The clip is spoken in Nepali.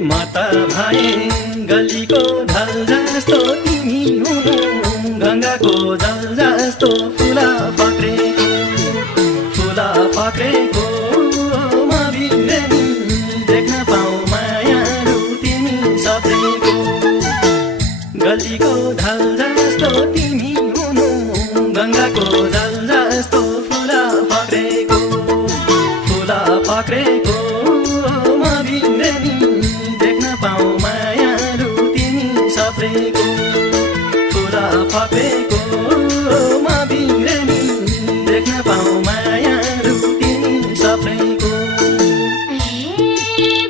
म त भए गलीको ढल जस्तो तिमी हुनु गङ्गाको जल जस्तो फुला पक्रेको म भिन्दै देख्न पाऊ मायालु तिमी सबैको गलीको ढल जस्तो तिमी हुनु गङ्गाको जल जस्तो फुला पक्रेको म भिन्दै देख्न पाऊ मायालु तिमी सबैको फुला पक्रेको